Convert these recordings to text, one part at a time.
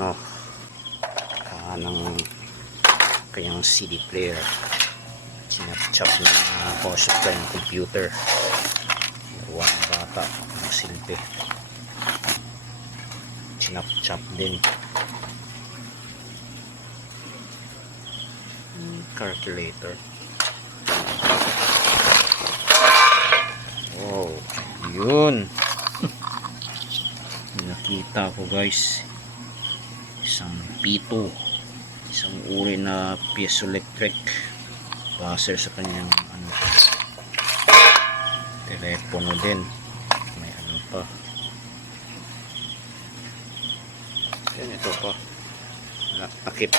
ano ng kanyang CD player. Sinap-chop na power supply ng computer. Nakuha ng bata ng silbi. Sinap-chop din. Calculator. Wow, yun. Nakita ko guys, isang P2, isang uri na piezoelectric buzzer sa kanyang telepono din. May pa. Yan, ito pa. Takip.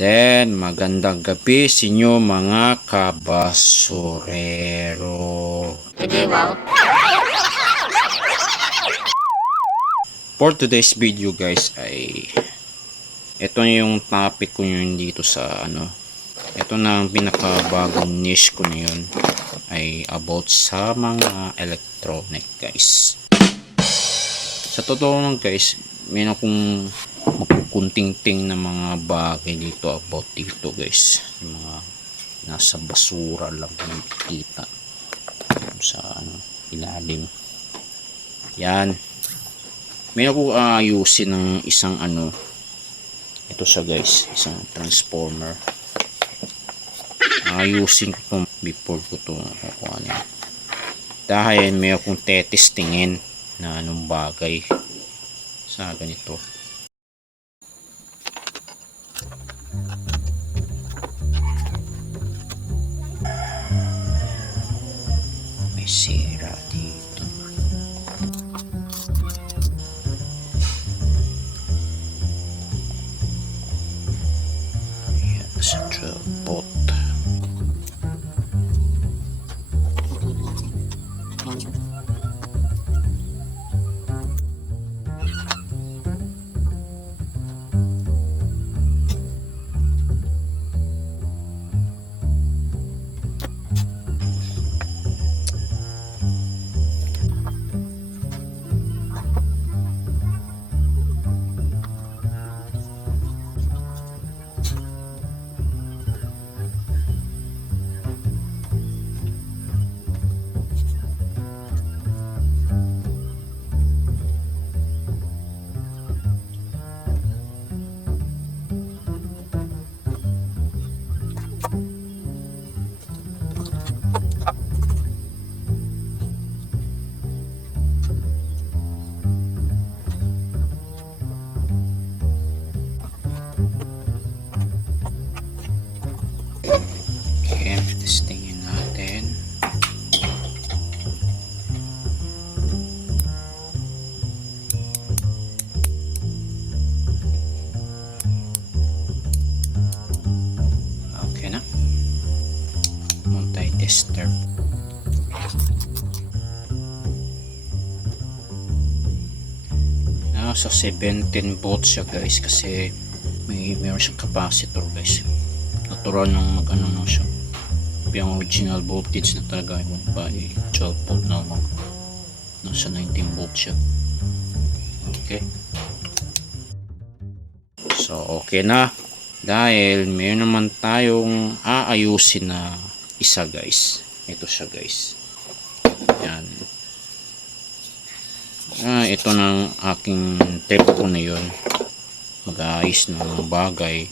Then, magandang gabi sa inyo mga kabasurero. For today's video guys ay ito yung topic ko yun dito sa ito na ang pinakabagong niche ko na yun ay about sa mga electronic guys. Sa totoo lang guys, may akong makukunting-ting na mga bagay dito about dito guys, yung mga nasa basura lang nakikita sa ilalim. Yan, may ako ayusin ng isang ito siya guys, isang transformer. Ayusin ko to before ko to kukuha niya, dahil may akong tetestingin na anong bagay sa ganito. May sira dito. Ayan, sa tripod. Testingin natin. Okay na. Multi-tester. Sa 17 volts siya guys, kasi mayroon siyang capacitor guys. Natural nang mag-ano na siya. Yung original voltage na talaga yung pa 12 volt na lang, nasa 19 volt siya. Okay, so okay na, dahil mayroon naman tayong aayusin na isa guys. Ito siya guys, yan. Ito ng aking trip ko na yun, mag-aayos ng bagay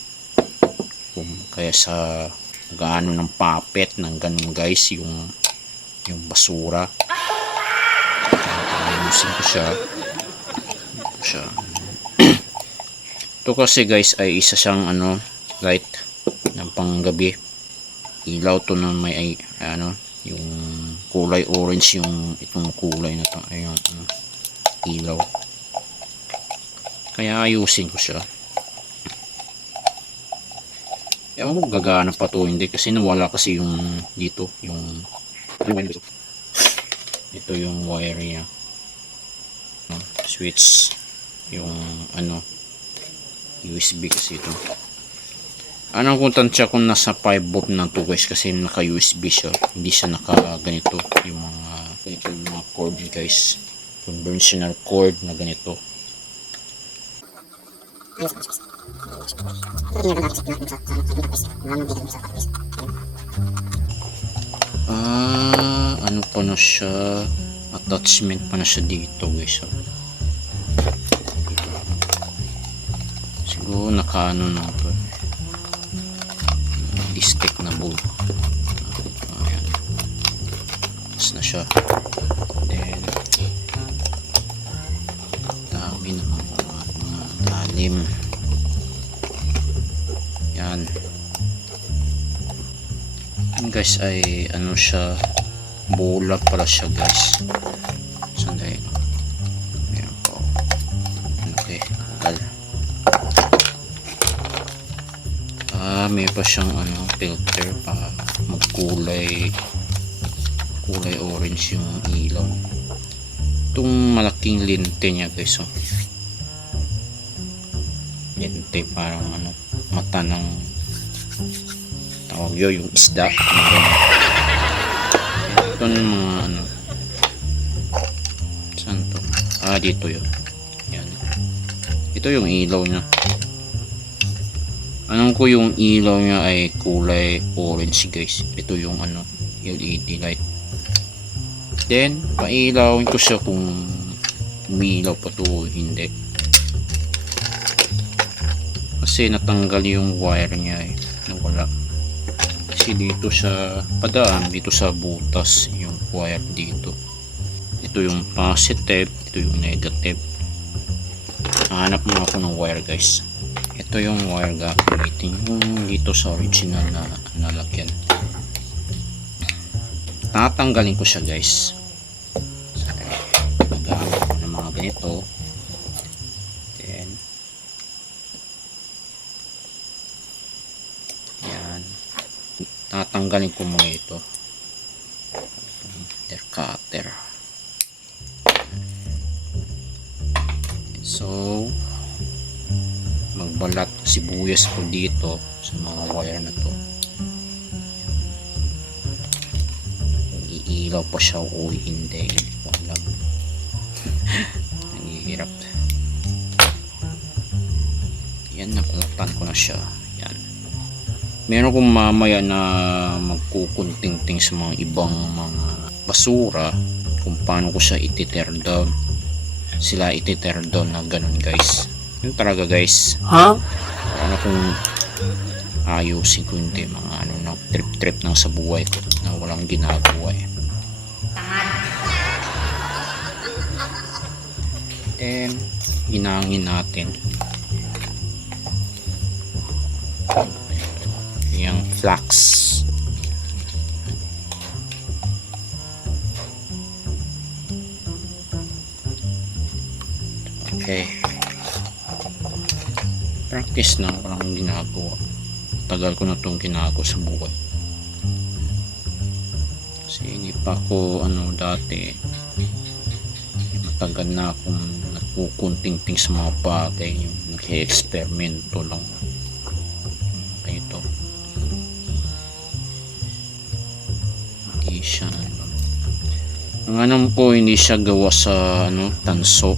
kaya sa gaano ng puppet ng ganun guys, yung basura. Ayusin ko siya. Ito kasi guys ay isa siyang light ng panggabi. Ilaw to na may yung kulay orange, yung itong kulay na to ay yung ilaw. Kaya ayusin ko siya. Ewan ko gagana pa to, hindi kasi nawala kasi yung dito, yung Ito yung wire niya, switch, yung ano USB kasi ito. Anong kung tansya kung nasa 5 volt na to guys, kasi naka USB siya, hindi siya naka ganito yung mga cord guys, conventional cord na ganito. Ano pa na siya, attachment pa na siya dito guys. Siguro nakaano na to, stick na bolt. Ayan, tapos na siya. Then dami na mga talim. Yan guys, ay ano siya, bola pala siya guys. Sandali. Ayan po. Okay, tagal. May pa siyang ano, filter pa magkulay orange yung ilaw. Itong malaking lente niya guys, oh. Lente parang ano, mata ng tawag yun, yung isda. Ito ng mga ano, saan to? Dito yun. Yan. Ito yung ilaw niya. Anong ko yung ilaw niya ay kulay orange guys. Ito yung ano, LED light. Then pailawin ko siya kung umilaw pa to o hindi, kasi natanggal yung wire niya eh, nawala. Kasi dito sa padaan, dito sa butas yung wire dito. Ito yung positive, ito yung negative. Hanap mo ako ng wire guys. Ito yung wire gagamitin, yung dito sa original na lagyan. Tatanggalin ko siya guys. Nagamit ko ng mga ganito. Then yan, tatanggalin ko muna ito. Cutter. So magbalat sibuyas ko dito sa mga wire na to. Iilaw pa siya o hindi ko alam. Nangihirap. Yan, nabalatan ko na siya. Yan. Meron kong mamaya na magkukunting-ting sa mga ibang mga basura kung paano ko siya iti-tear down. Sila iti-tear down na ganun guys. Yun talaga guys. Ano kung ayusin ko, hindi mga ano na trip lang sa buhay ko na walang ginagawa eh. Then hinangin natin yung flax. Okay, practice na, walang ginagawa. Tagal ko na itong ginagawa sa buhay, kasi hindi pa ako ano dati, matagal na akong nagkukunting-ting sa mga bagay, yung nag-eksperimento lang ganito. Hindi siya ano, ang alam ko hindi siya gawa sa ano, tanso.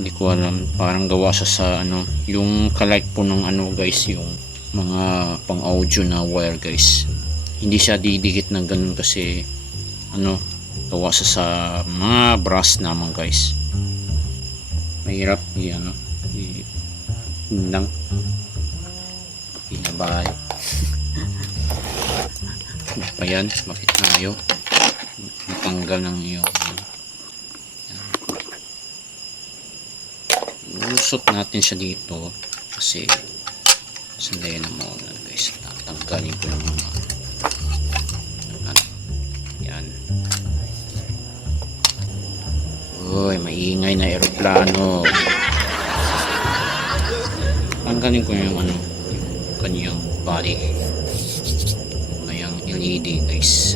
Hindi ko alam, parang gawa siya sa ano, yung kalike po ng ano guys, yung mga pang audio na wire guys. Hindi siya didikit ng ganun kasi ano, gawa siya sa mga brass naman guys. Mahirap ano, lang pinabay. Pa yan, bakit tayo matanggal ng iyo. Lusot natin siya dito kasi sandali na muna guys, tatanggalin ko yung mga ano, yan. Uy, maingay na eroplano. Tanggalin ko yung ano, yung kanyang body na yung LED guys.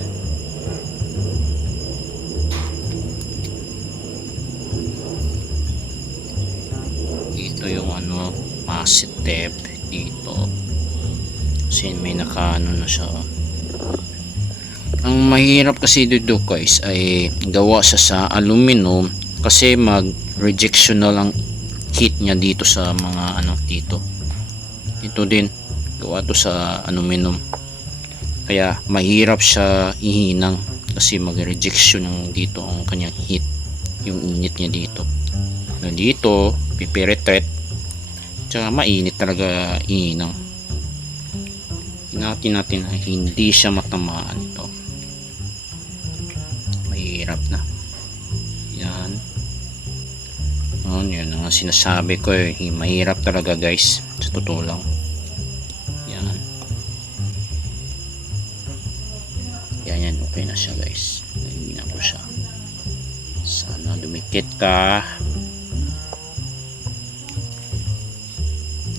positive dito kasi may nakaano na siya. Ang mahirap kasi dito guys ay gawa siya sa aluminum kasi mag rejection na lang heat niya dito sa mga ano dito. Ito din gawa to sa aluminum kaya mahirap siya ihinang kasi mag rejection ng dito ang kanyang heat, yung init niya dito. Dito pipiretret tsaka mainit talaga ihinang. Hinatin natin na hindi siya matamaan ito. Mahirap na yan. Yun ang sinasabi ko eh, mahirap talaga guys sa totoo lang. Yan yan okay na siya guys, nahihina ko siya. Sana dumikit ka.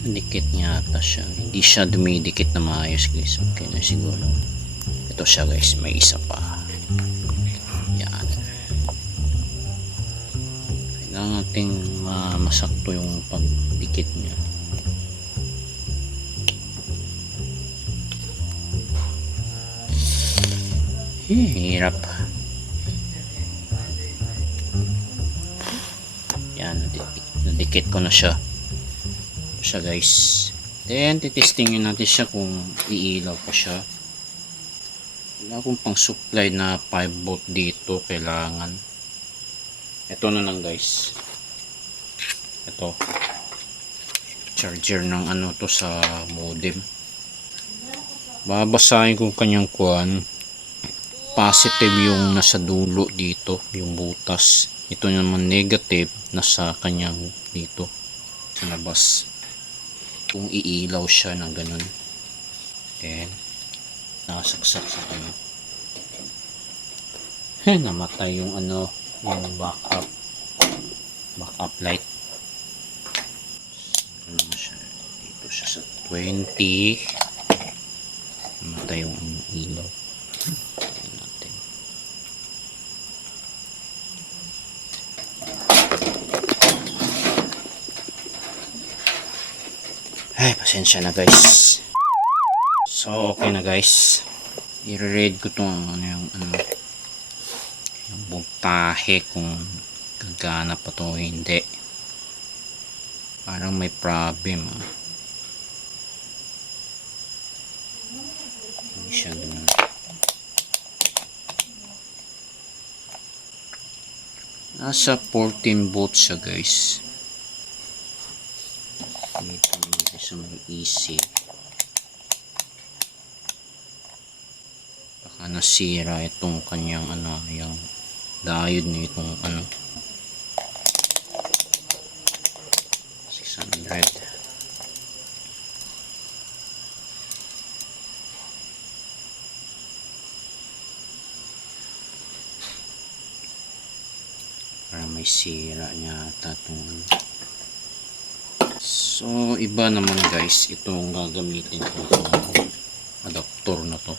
Dikit niya ata siya, hindi siya dumidikit na maayos guys. Okay na siguro. Ito siya guys, may isa pa. Yan, kailangan natin masakto yung pagdikit niya. Hirap. Yan, nadikit ko na siya guys. Then titestingin natin siya kung iilaw pa siya. Wala akong pang supply na 5 volt dito, kailangan ito na lang guys. Ito charger ng ano to sa modem. Babasahin ko kanyang kuan. Positive yung nasa dulo dito, yung butas. Ito naman negative nasa kanyang dito sa labas. Kung iilaw siya ng ganun, then nakasaksak sa kanya. Namatay yung ano, yung backup light. Dito siya sa 20. Namatay yung ilaw. Ay, pasensya na guys. So, okay na guys. I-read ko itong yung voltahe kung gagana pa to hindi. Parang may problem. Hindi siya ganun. Nasa 14 volts siya guys. Dito sa may easy. Baka nasira itong kanyang ano, yung diode na itong ano 600. Para may sira niya ata itong so iba naman guys itong gagamitin ko, itong adapter na to.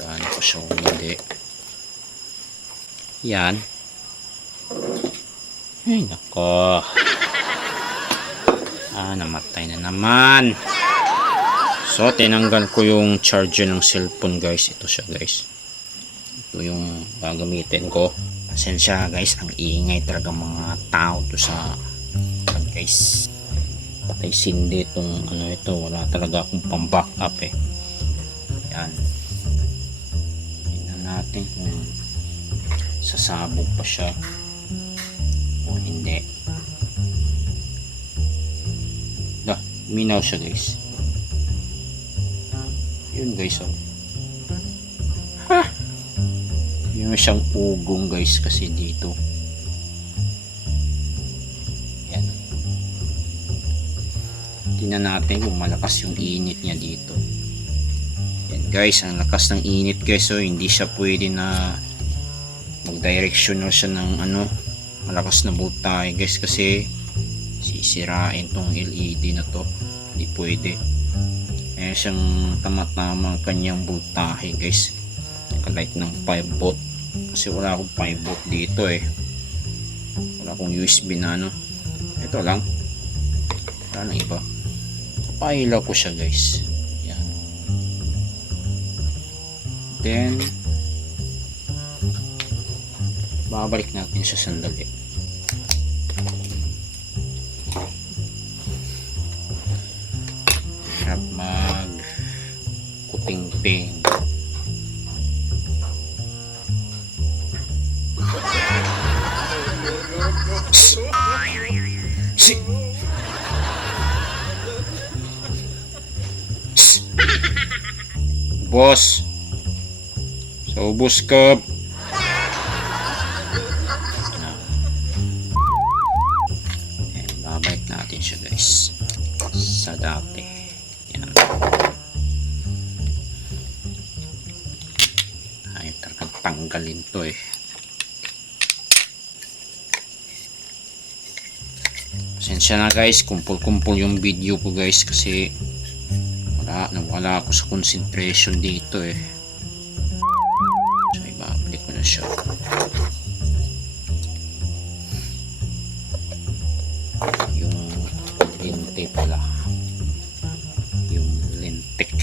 Gaano ko siya hindi. Yan. Ay nako. Namatay na naman. So tinanggal ko yung charger ng cellphone guys. Ito siya guys. Ito yung gagamitin ko. Pasensya guys, ang ingay talaga mga tao to sa guys. Patay sindi itong ano ito, wala talaga akong pang backup eh. Yan, tingnan natin kung sasabog pa siya o hindi. Minaw siya guys. Yun guys oh. Yun siyang ugong guys kasi dito. Tingnan natin kung malakas yung init niya dito. Yan guys, ang lakas ng init guys. So hindi siya pwede na mag-directional siya ng ano, malakas na voltahe guys kasi sisirain tong LED na to. Hindi pwede. Kaya siyang tama-tama ang kanyang voltahe guys. Nakalight ng 5 volt. Kasi wala akong 5 volt dito eh. Wala akong USB na ano. Ito lang. Wala na iba. napailaw ko siya guys. Yan. Then babalik natin siya sandali. Hirap mag kuting-ting. Boss, sa ubos ka. Babalik natin siya guys sa dati. Yan. Ay, talagang tanggalin to eh. Pasensya na guys, kumpul-kumpul yung video ko guys kasi nawala ako sa concentration dito eh. So ibabalik ko na siya. Yung linte pala, yung lintik.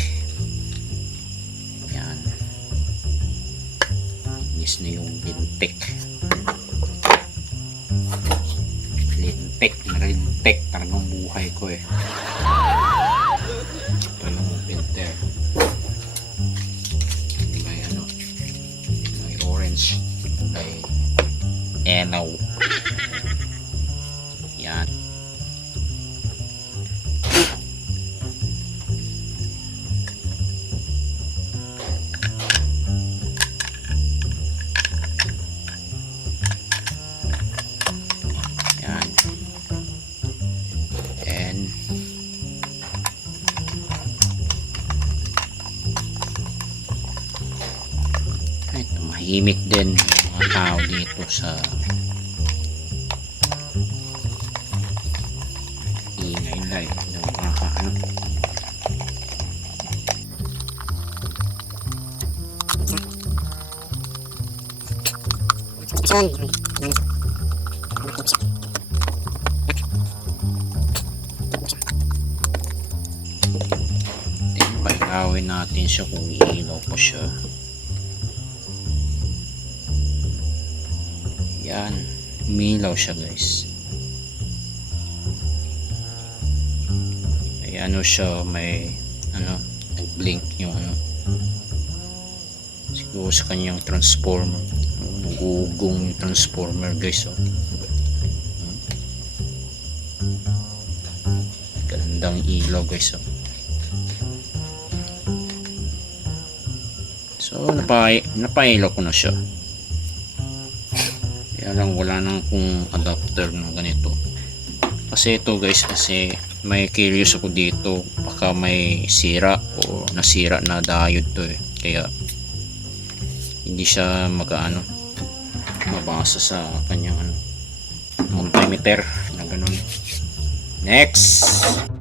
Yan, inis na yung lintik. Lintik na lintik, talagang buhay ko eh. Filter may ano, may orange, may elaw. Yan. Yan. And tahimik din mga tao dito sa ingay live ng mga ano. Pailawin natin siya kung iilaw pa siya. Yan, umilaw siya guys. May ano siya, may ano, nag-blink yung ano, siguro sa kanyang transformer. Nagugong yung transformer guys. Oh. Gandang ilaw guys. Oh. So napailaw ko na siya. Kaya lang wala nang kung adapter na ganito. Kasi ito guys, kasi may curious ako dito, baka may sira o nasira na diode to eh. Kaya hindi siya makaano, mabasa sa kanyang ano, multimeter na ganun. Next.